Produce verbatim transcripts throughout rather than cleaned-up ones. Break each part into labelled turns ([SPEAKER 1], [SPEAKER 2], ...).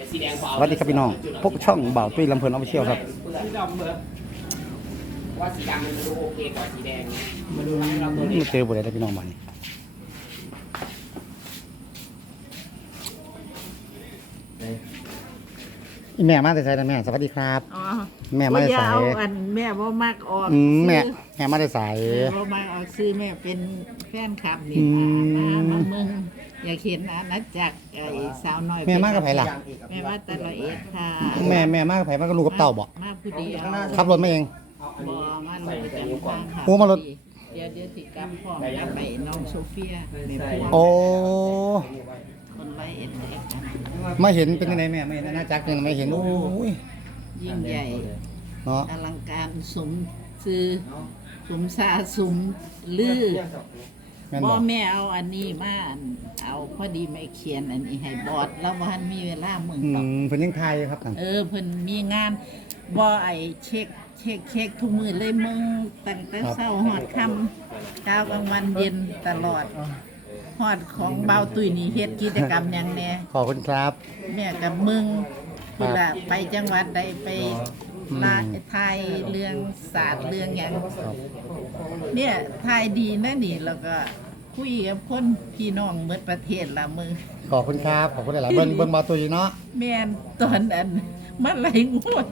[SPEAKER 1] สีแดงเปล่า
[SPEAKER 2] สวัสดีครับพี่น้องพวกช่องบ่าวตุ้ยลำเพลินออฟฟิเชียลครับ
[SPEAKER 1] สีดำเบอร์ว่าสีดำมันดูโอเคกว่าสีแดงมาดูให้เราตัวนี้
[SPEAKER 2] มาเจอบุรีได้พี่น้องมานี่อีแม่มาแต่ไสนะแม่สวัสดีครับ
[SPEAKER 3] อ๋อ
[SPEAKER 2] แม่มาแต่ไส
[SPEAKER 3] บ่อยาวอันแม่บ่มักออก
[SPEAKER 2] อืมแม่
[SPEAKER 3] ซื้อ
[SPEAKER 2] แม่มาแต่ไส
[SPEAKER 3] บ่มักออกซื้อแม่เป็นแฟนคลับนี่
[SPEAKER 2] อื
[SPEAKER 3] มาม มาเมืองอยากเห็นอาณาจักรไอ้สาวน้อย
[SPEAKER 2] แม่มากับไผล่ะ
[SPEAKER 3] แม่ว่าแตละเอ็ดค่ะ
[SPEAKER 2] แม่แม่มากับไผมากับลูกกับเต้าบ่
[SPEAKER 3] มาผู้เดียว
[SPEAKER 2] ขับรถมาเอง
[SPEAKER 3] บ่มาเลยจังทางค่ะ
[SPEAKER 2] โอ้มารถ
[SPEAKER 3] เดี๋ยวเดี๋ยวสิกลับพร้อมกับไปน้องโซเฟียแม่พวง
[SPEAKER 2] โอ้
[SPEAKER 3] คนไว้เอ็ดเล็กอันนั้น
[SPEAKER 2] มาเห็นเป็นยังไงแม่ไม่น่าจักยังไม่เห็นโอ้ย
[SPEAKER 3] ยิ่งใหญ่
[SPEAKER 2] เนาะ
[SPEAKER 3] อลังการสมซื้อสมซาสมลือ
[SPEAKER 2] แม่น
[SPEAKER 3] บ่
[SPEAKER 2] บ่
[SPEAKER 3] แม่เอาอันนี้มาอันเอาพอดีไม่เขียนอันนี้ให้บอดแล้วบ่ทันมีเวลามึง
[SPEAKER 2] อื
[SPEAKER 3] ตอก
[SPEAKER 2] มเพิ่นยังทายอยู่ครับท่าน
[SPEAKER 3] เออเพิ่นมีงานบ่ไอเช็คเช็คเช็คทุกมื้อเลยมึงตั้งแต่เช้าฮอดค่ำเช้ากลางวันเย็นตลอดฮอดของเบาตุ้ยนี่เฮ็ดกิจกรรมหยังแหน่
[SPEAKER 2] ขอบคุณครับ
[SPEAKER 3] แม่กับมึงพุ่นล่ะไปจังหวัดใดไปลาไทยเรื่องศาสตร์เรื่องหยัง
[SPEAKER 2] ครับ
[SPEAKER 3] เนี่ยทายดีนะนี่แล้วก็คุยกับคนพี่น้องเมื่อประเทศละมือ
[SPEAKER 2] ขอบคุณครับขอบคุณหลายๆเบิ่งเบิ่งบ่าวตุ้ยเนาะ
[SPEAKER 3] แม่นตอนนั้นมันไหลงวย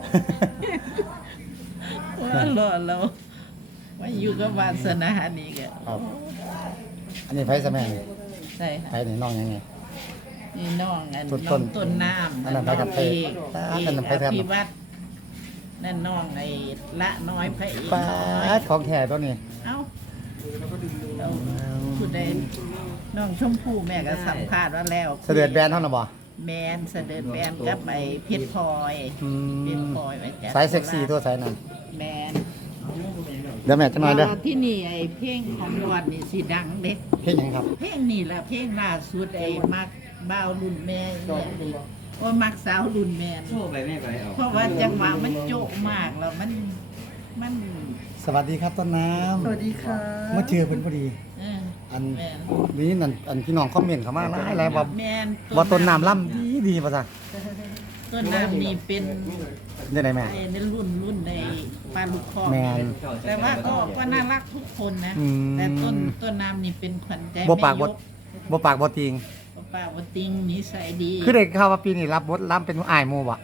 [SPEAKER 3] ว่าหล่อเรามาอยู่กับวาสนานี่ก็
[SPEAKER 2] ครับ อันนี้ไผซะแม่นี่
[SPEAKER 3] ใช่
[SPEAKER 2] ไผ
[SPEAKER 3] ค่ะ
[SPEAKER 2] นี่น้องยังไง
[SPEAKER 3] นี่น้องอัน
[SPEAKER 2] ต้น
[SPEAKER 3] น้องต้นน้ำ
[SPEAKER 2] อันนั้นไปกับ
[SPEAKER 3] เอก
[SPEAKER 2] ไป
[SPEAKER 3] เอ
[SPEAKER 2] อันนั้น
[SPEAKER 3] ก
[SPEAKER 2] ไป
[SPEAKER 3] อ
[SPEAKER 2] ครับ
[SPEAKER 3] ภิวัตรนั่นน้องไอ้ละน้อยพระเอก
[SPEAKER 2] ปา
[SPEAKER 3] น้อย
[SPEAKER 2] ดของแท้ตัวนี้
[SPEAKER 3] เอ้าเราพูดได้น้องชมพู่แม่ก็สัมภาษณ์ว่าแล้ว
[SPEAKER 2] เสด็จแบนเท่านั้นบ่
[SPEAKER 3] แมนเสด็จแมนกับไอ้เพชรพลอย
[SPEAKER 2] อื
[SPEAKER 3] เพชร
[SPEAKER 2] ม
[SPEAKER 3] พลอยไว้จ้ะ
[SPEAKER 2] สายเซ็กซี่ตัวสายนั้น
[SPEAKER 3] แมน
[SPEAKER 2] เดี๋ยวแม่จะมาเด้อ
[SPEAKER 3] แล้วที่นี่ไอ้เพลงของบอดนี่สิดังเด็ก
[SPEAKER 2] เฮ็ดหยังครับ
[SPEAKER 3] เพลงนี่แหละเพลงล่าสุดไอ้มักบ่าวรุ่นแม่เนี่ยนี่โอ้ยมักสาวรุ่นแม่นี่
[SPEAKER 1] โชว์ไปแม่ไปเอา
[SPEAKER 3] เพราะว่าจังหวะมันโจ๊กมากแล้วมันมัน
[SPEAKER 2] สวัสดีครับต้นน้ำ
[SPEAKER 3] สวัสดีค่ะ
[SPEAKER 2] มาเจอเพิ่นพอดี
[SPEAKER 3] เออ
[SPEAKER 2] อัน
[SPEAKER 3] แม่น
[SPEAKER 2] นี้นั่นอันพี่น้องคอมเมนต์เข้ามาหลายหลายว่า
[SPEAKER 3] แม่น
[SPEAKER 2] ว่าต้นน้ำล่ำดีดีว่าซั่น
[SPEAKER 3] ต้นน้ำนี่เป็น
[SPEAKER 2] ได้ไหนแม่
[SPEAKER 3] ไอ้ในรุ่นรุ่นในปลาลูกคอก
[SPEAKER 2] แม่น
[SPEAKER 3] แต่ว่าก็ก็น่ารักทุกคนนะ
[SPEAKER 2] อืม
[SPEAKER 3] แต่ต้นต้นน้ำนี่เป็นขวัญใจ
[SPEAKER 2] บ่ปากบ่
[SPEAKER 3] แม่ย
[SPEAKER 2] บ่ปากบ่ติง
[SPEAKER 3] บ่ปากบ่ติงนิสัยดี
[SPEAKER 2] คือได้ข่าวว่าปีนี้รับบทล่ำเป็นอ้ายหมู่บ่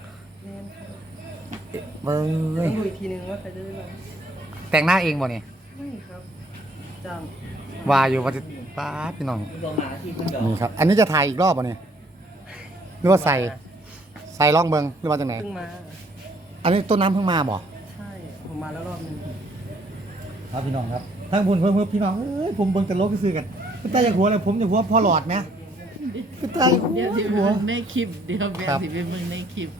[SPEAKER 2] เบิ่งเอ้ย
[SPEAKER 4] ดูอีกทีนึงว่าใครจะได้ลง
[SPEAKER 2] แต่งหน้าเองบ่นี่
[SPEAKER 4] ไม่ครับจ้าง
[SPEAKER 2] ว่าอยู่ว่าจะป้าดพี่น้อง
[SPEAKER 1] ตัวหมาที่คุณดอก
[SPEAKER 2] นี่ครับ อันนี้จะถ่ายอีกรอบป่ะเนี่ยหรือว่าใส่ ใส่ล่องเบิงหรือว่าจากไหน
[SPEAKER 4] เพิ่งมา
[SPEAKER 2] อันนี้ต้นน้ำเพิ่งมาบ่
[SPEAKER 4] ใช่ ผมมาแล้วรอบนึง
[SPEAKER 2] ครับพี่น้องครับทั้งบุญเพิ่มเพิ่มพี่น้องเอ้ยผมเบิ่งแต่โลกซื้อกันก็ตายอย่างหัวเลยผมจะหัวพ่อหลอดไหมก็ตาย
[SPEAKER 3] เดี๋ยวสิ
[SPEAKER 2] หัว
[SPEAKER 3] เบิ่งในคลิปเดี๋ยวแม่
[SPEAKER 2] ครับ
[SPEAKER 3] สิไปเบิ่งในคลิป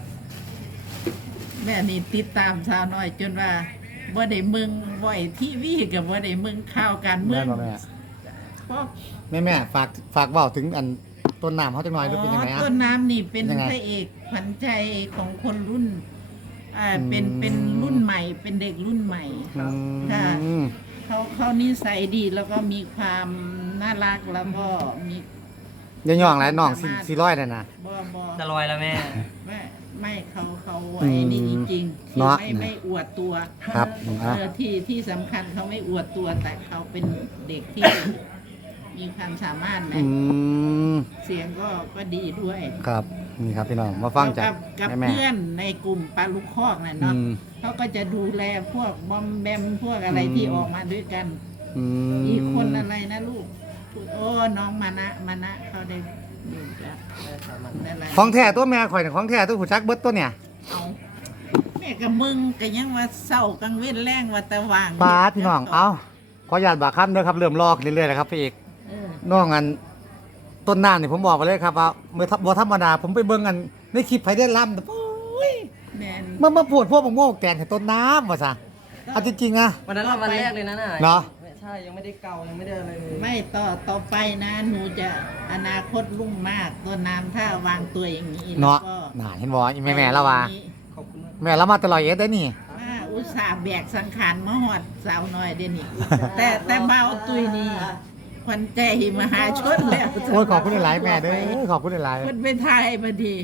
[SPEAKER 3] แม่นี่ติดตามสาวน้อย จนว่าบ่ได้เมืองบ่อยทีวีกับบ่ได้เมืองข่าวการเมื
[SPEAKER 2] แม่
[SPEAKER 3] อง
[SPEAKER 2] บ่แม่
[SPEAKER 3] เพราะ
[SPEAKER 2] แม่แม่ฝากฝากเว่าถึงอันต้นน้ำเขาจังหน่อยหรือเป็นยังไง
[SPEAKER 3] อ๋อ
[SPEAKER 2] อ่ะ
[SPEAKER 3] ต้นน้ำนี่เป็น
[SPEAKER 2] ยังไง
[SPEAKER 3] พระเอกขวัญใจของคนรุ่นอ่า
[SPEAKER 2] อืม
[SPEAKER 3] เป็นเป็นรุ่นใหม่ เป็นเด็กรุ่นใหม่
[SPEAKER 2] อื
[SPEAKER 3] ค่ะ
[SPEAKER 2] ม
[SPEAKER 3] เขาเขานิสัยดีแล้วก็มีความน่ารักแล้วก็มี
[SPEAKER 2] อย่าย่องหลายน้องสี่สี่ร้อยเลยนะ
[SPEAKER 3] บ่บ่
[SPEAKER 1] จะลอยแล้วแม่
[SPEAKER 3] ไม่ไม่เขาเขา
[SPEAKER 2] อื
[SPEAKER 3] ไอ้
[SPEAKER 2] ม
[SPEAKER 3] นี่จริงๆที่
[SPEAKER 2] เนาะ
[SPEAKER 3] ไม่ไม่อวดตัว
[SPEAKER 2] ครับ
[SPEAKER 3] เอ
[SPEAKER 2] อ่ะ
[SPEAKER 3] อที่ที่สำคัญเขาไม่อวดตัวแต่เขาเป็นเด็กที่ มีความสามารถนะ
[SPEAKER 2] อืม
[SPEAKER 3] เสียงก็ก็ดีด้วย
[SPEAKER 2] ครับนี่ครับพี่น้องมาฟังจาก
[SPEAKER 3] กับกับ
[SPEAKER 2] แม่แม่
[SPEAKER 3] เพื่อนในกลุ่มปลาลูกคอกน่ะ
[SPEAKER 2] อื
[SPEAKER 3] เนาะ
[SPEAKER 2] ม
[SPEAKER 3] เขาก็จะดูแลพวกบอมแบมพวกอะไรที่ออกมาด้วยกัน
[SPEAKER 2] อืม
[SPEAKER 3] อีกคนอะไรนะลูก โอ้น้องมานะมานะเขาได้ดูแล้วอะไร
[SPEAKER 2] ของแท้ตัวแม่ข่อยเนี่ยของแท้ตัวผู้จักเบิดตัวเนี่ย
[SPEAKER 3] เอาแม่กับมึงก็ยังว่าเศร้ากลางเว้นแรงว่าแต่ว่าง
[SPEAKER 2] ปาดพี่น้อง เอาขออนุญาตบากคำเด้อครับ เริ่มลอกเรื่อยๆแล้วครับพี่เอก
[SPEAKER 3] เออ
[SPEAKER 2] น้องอันต้นน้ำนี่ผมบอกไปเลยครับว่าเมื่อทับธรรมดาผมไปเบิ่งอันในคลิปไผได้ล่ำแต่โอ้ย
[SPEAKER 3] แม่น
[SPEAKER 2] มันมาปวดพวกบางโม่แกนให้ต้นน้ำว่าซะเอาจริงๆอะ
[SPEAKER 4] วันนั้นเราวันแรกเลยนะน่ะ
[SPEAKER 2] เนาะ
[SPEAKER 4] ใช่ ยังไม่ได้เกา ยังไม่ได้อะไรเลย
[SPEAKER 3] ไม่ต่อต่อไปนะหนูจะอนาคตรุ่งมากตัวน้ำถ้าวางตัวอย่างนี้แล้ว
[SPEAKER 2] เนาะ
[SPEAKER 3] ก็
[SPEAKER 2] น่าเห็นบ่อีแม่แม่แล้วว่า
[SPEAKER 4] ขอบคุณมาก
[SPEAKER 2] แม่เรามาตลอดเอสได้นี่
[SPEAKER 3] ว่าอุตส่าห์แบกสังขารมาหอดสาวน้อยเดี๋ยวนี้ แต่แต่เบาตุยนี่ขวัญใจมหาชนแล้ว
[SPEAKER 2] โอ้ยขอบคุณหลายๆแม่เด้อขอบคุณหลาย
[SPEAKER 3] เพิ่นไปทายพอดี
[SPEAKER 2] ๆ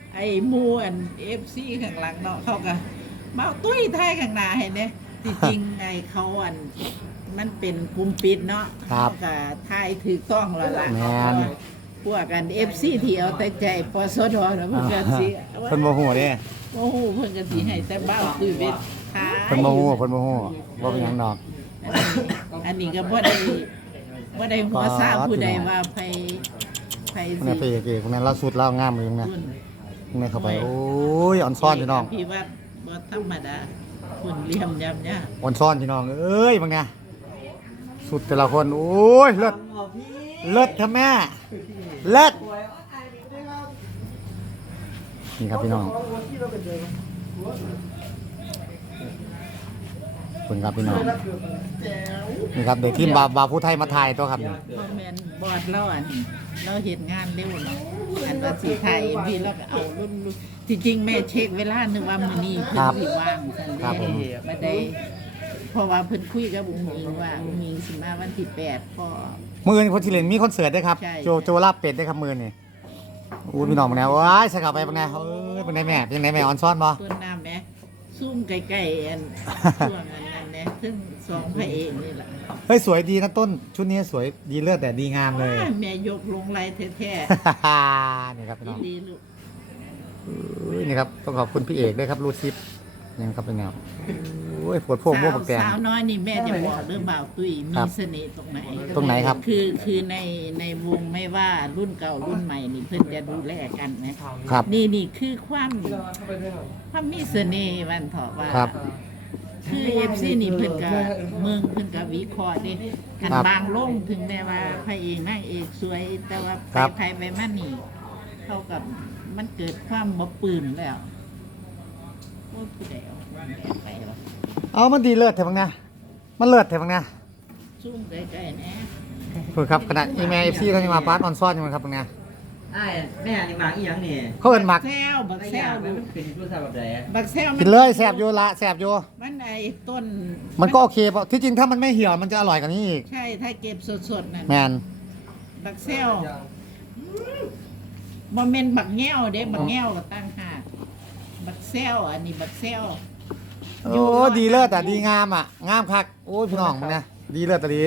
[SPEAKER 3] ไอ้หมูอัน เอฟ ซี ข้างหลังเนาะเขาก็มาเอาตุ้ยไทยข้างหน้าให้เนี่ยที่จริงไอ้เขาอันมันเป็นกลุ่มปิดเนาะ
[SPEAKER 2] ครับ
[SPEAKER 3] ก็ทายถูกต้องแล้วล่ะ
[SPEAKER 2] แม่น
[SPEAKER 3] พวกกัน เอฟ ซี ที่เอาแต่ใจปสดแล้วเพิ่นก็สิ
[SPEAKER 2] เพิ่นบ่ฮู้เด้
[SPEAKER 3] โอ้โหเพิ่นก็สิให้แต่บ้าคือเวททาย
[SPEAKER 2] เพิ่นบ่ฮู้เพิ่นบ่ฮู้บ่เป็นหยังดอก
[SPEAKER 3] อันนี้ก็บ่ได้บ่ได้หัวซาผู้ใดว่าไปไป
[SPEAKER 2] คน
[SPEAKER 3] สิ
[SPEAKER 2] นี้ไปเอกคนนั้นเราสุดเรางามเลยตรงนี้
[SPEAKER 3] คุณ
[SPEAKER 2] ตรงนี้เข้าไปโอ้ยอ่อนซ่อนพี่น้อง
[SPEAKER 3] พี่ว่าบ่ธรรมดาคุณเหลี่ยมยำเนี่ย
[SPEAKER 2] อ่อนซ่อนพี่น้องเอ้ยบางเนี่ยสุดแต่ละคนโอ้ยเลิศเลิศครับแม่เลิศนี่ครับพี่น้องคุณครับพี่น้องนี่ครับเด็กที่บาบาผู้ไทยมาถ่ายตัวครับนี่
[SPEAKER 3] บ่แม่นบอดเราอันเราเฮ็ดงานเร็วเนาะอันว่าสิถ่ายพี่แล้วก็เอารุ่นๆที่จริงแม่เช็คเวลานึกว่ามื้อนี้เพิ่นสิว่างซั่น
[SPEAKER 2] ครับผม
[SPEAKER 3] เด้บ่ได้เพราะว่าเพิ่นคุยกับอุ้งอิงว่าอุ้งอิงสิมาวันที่แปดพอ
[SPEAKER 2] มือนี่คนที่เล่นมีคอนเสิร์ตด้วยครับ
[SPEAKER 3] ใช่
[SPEAKER 2] โจโจลาบเป็ดด้วยครับมือนี่โอ้ยพี่น้องบางเนี่ยว้ายใส่กลับไปบางเนี่ยเอ้ยบางเนี่ยแม่เป็นยังไงแม่อ่อนซ่อนบ่
[SPEAKER 3] เพิ่นน้ำแหมซุ่มใกล้ๆอันช่วงอันนั้นแหละซึ่งสองพระเอกนี่ล่ะ
[SPEAKER 2] เฮ้ยสวยดีนะต้นชุดนี้สวยดีเลิศแต่ดีงามเลย
[SPEAKER 3] แม่ยกลงไหลแท้
[SPEAKER 2] นี่ครับ
[SPEAKER 3] ๆ
[SPEAKER 2] พี่น้อง
[SPEAKER 3] ดีลูก
[SPEAKER 2] เอ้ยนี่ครับต้องขอบคุณพี่เอกด้วยครับรูดซิปยังครับเป็นแนวโอ้ยปวดพวกม่วงปวดแกง
[SPEAKER 3] สาวน้อยนี่แม่จะบอกเรื่องบ่าวตุ้ย
[SPEAKER 2] ค
[SPEAKER 3] มี
[SPEAKER 2] รับ
[SPEAKER 3] เสน่ห์ตรงไหน
[SPEAKER 2] ตรงไหนครับ
[SPEAKER 3] คือคือในในวงไม่ว่ารุ่นเก่ารุ่นใหม่นี่เพิ่นจะดูแลกันไหม
[SPEAKER 2] ครับ
[SPEAKER 3] นี่นี่คือความความมีเสน่ห์วันเถาะว่า
[SPEAKER 2] ครับ
[SPEAKER 3] คือเอฟซีนี่เพิ่นก็เมืองเพิ่นก็วิเคราะห์เด้กัน
[SPEAKER 2] ครับ
[SPEAKER 3] บางลงถึงแม้ว่าพระเอกนางเอกสวย แต่ว่า
[SPEAKER 2] ครับ
[SPEAKER 3] ไปไปไปมานี่เท่ากับมันเกิดความบ่ปลื้มแล้วโอ้ยผู้ใดเอาความแอบไปวะ
[SPEAKER 2] เอามันดีเลิศเถอะบางเนี่ยมันเลิศเถอะบางเนี่ย
[SPEAKER 3] ซุ่มใกล้ๆแหนะ
[SPEAKER 2] ถูกครับขณะอีเมลเอฟซีเขาจะมาปาร์ตออนซ่อนอยู่มั้งครับบางเนี่ย
[SPEAKER 4] ไอ้แม่นี่มาอีหยังนี่
[SPEAKER 2] เขาเอินหมัก
[SPEAKER 3] แซวบัก
[SPEAKER 4] ไอ้
[SPEAKER 3] แซ
[SPEAKER 4] ยาว มันเป็นรูปแบบแบบไหน
[SPEAKER 3] บักแซวมั
[SPEAKER 2] กินเลยแสบอยู่ละแสบอยู่
[SPEAKER 3] มันไอ้ต้น
[SPEAKER 2] มันก็โอเคเพราะที่จริงถ้ามันไม่เหี่ยวมันจะอร่อยกว่านี้อีก
[SPEAKER 3] ใช่ถ้าเก็บสดๆนั่น
[SPEAKER 2] แมน
[SPEAKER 3] บักแซวบ่แม่นบักแง้วเด้บักแง้วก็ตั้งหากบักแซวอันนี้บักแซว
[SPEAKER 2] โอ้ดีเลิศอ่ะดีงามอ่ะงามคักโอ้ยพี่น้องบางเนี่ยดีเลิศแต่ดี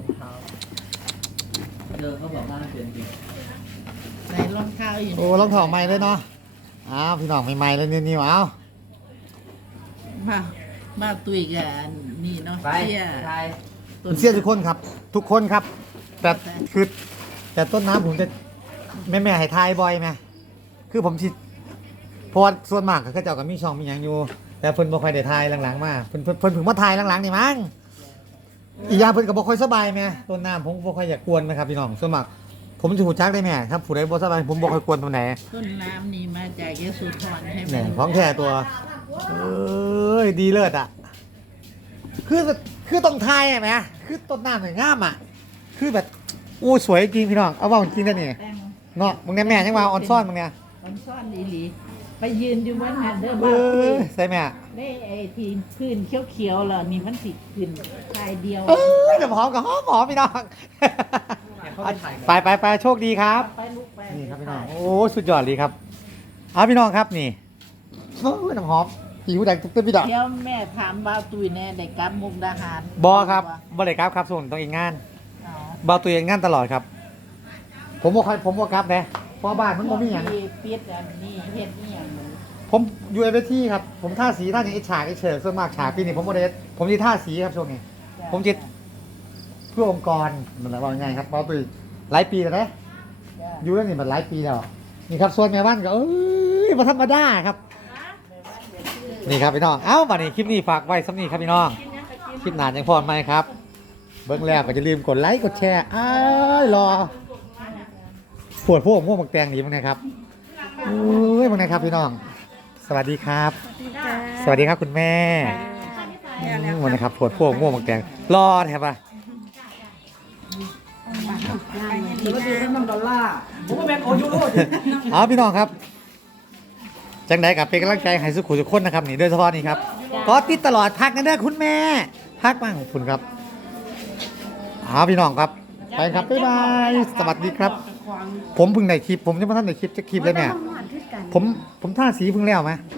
[SPEAKER 4] เออเขาบอกว่ามันเป็นจริง
[SPEAKER 3] ใส่รองเท้าอยู่
[SPEAKER 2] โอ้ลองถอดไม้เลยเนาะอ้าวพี่น้องไม่ไม้เลยนิ่วๆเอา
[SPEAKER 3] มามาตุยกันนี่เนาะ
[SPEAKER 4] ไป
[SPEAKER 3] เสีย
[SPEAKER 4] ไทย
[SPEAKER 3] ต้น
[SPEAKER 2] เสียทุกคนครับ ทุกคนครับ แต่คือแต่ต้นน้ำผมจะแม่แม่ให้ทายบ่อยไหมคือผมสิเพราะว่าส่วนมากเขาก็เจ้ากับมีช่องมีหยังอยู่ แต่เพิ่นบ่ค่อยได้ทายหลังๆมาเพิ่นเพิ่นเพิ่นเพิ่งมาทายหลังๆนี่มั้งอีกอย่างเพิ่นก็บ่ค่อยสบายแม่ต้นน้ำผมบ่ค่อยอยากกวนนะครับพี่น้องส่วนมากผมจะหูจักได้แม่ครับผู้ใดบ่สบายผมบ่ค่อยกวนปานใด
[SPEAKER 3] ต้นน้ำนี่มาจากยโสธรใช่ไหม
[SPEAKER 2] แหน่ของแท้ตัวเอ้ยดีเลิศอ่ะคือคือต้องทายอ่ะแม่คือต้นน้ำนี่งามอ่ะคือแบบอู้สวยจริงพี่น้องเอาเว้าจริงเด้อนี่
[SPEAKER 3] แต่ง
[SPEAKER 2] เนาะมึงเนี่ยแม่ยังมาออนซ่อนมึงเนี่ย
[SPEAKER 3] มันซ่อนอีหลีไปยืนอยู่บนหันเด้อ
[SPEAKER 2] เอ
[SPEAKER 3] บ้าตุย
[SPEAKER 2] อใส่แม่
[SPEAKER 3] ได้ไอ้ทีพื้นเขียวๆเหรอนี่มันสิขึ้นทายเดียว
[SPEAKER 2] เอ้ยเดี๋ยวหอมกับหอมหอมพี่น้อง ไปไปไปโชคดีครับ
[SPEAKER 3] ไปลูกไป
[SPEAKER 2] นี่ครับพี่น้อง โอ้สุดยอดเลยครับเอาพี่น้องครับนี่โอ้ยน้ำหอมผิวแดงตุ๊กตุ๊กพี่ดอก
[SPEAKER 3] เดี๋ยวแม่ถามบ่าวตุยแน่ได้กลับมุกดาหาร
[SPEAKER 2] บอครับบอเลยครับครับส่วนต้องอีกงาน
[SPEAKER 3] อ๋อ
[SPEAKER 2] เบาตัวเองงานตลอดครับ ผมบอกใครผมบอกครับนะเพราะบ้านมันบ่มีอย่าง
[SPEAKER 3] ที่ปิดอันนี้เฮ็ดนี่อย่างหนึ่ง
[SPEAKER 2] ผมอยู่เอเวอร์ที่ครับ ผมท่าสีท่าอย่างไอ้ฉากไอ้เฉิดส่วนมากฉากปีนี้ผมโมเดลผมจะท่าสีครับช่วงนี้ ผมจะเพื่อองค์กรมันอะไรว่าไงครับเบาตัวหลายปีแล้วนะ
[SPEAKER 3] จ้ะ
[SPEAKER 2] อยู่เรื่องนี้มันหลายปีแล้ว นี่ครับส่วนแม่บ้านก็เอ้ยมาธรรมดาครับ นี่ครับพี่น้อง เอ้าบัดนี้คลิปนี้ฝากไว้สำนี้ครับพี่น้อง คลิปหนาจังพอดไหมครับ เบิ้งแล้วก็จะลืมกดไลค์กดแชร์อ้ายรอปวดพวกม่วงบักแตงดีมั้งนะครับอุ้ยมั้งนะครับพี่น้อง สวัสดีครับ สวัสดีครับคุณแม่มันนะครับปวดพวกม่วงบักแตงรอแทบปะ
[SPEAKER 4] เดี๋ยวก็ดูน้ำดอลลาร์ผมว่าเป็นโอยูโร
[SPEAKER 2] เอาพี่น้องครับจังไดกับเป็นกำลังใจให้สุขุทุกคนนะครับนี่โดยเฉพาะนี่ครับก็ติดตลอดพักกันเด้อคุณแม่พักบ้างขอบคุณครับเอาพี่น้องครับไปครับบ๊ายบายสวัสดีครับ ผมเพิ่งในคลิปผมจะมาทำในคลิปจะคลิปเลยแม่
[SPEAKER 5] หวานคือกัน
[SPEAKER 2] ผมผมท่าสีเพิ่งแล้วไหม
[SPEAKER 3] เ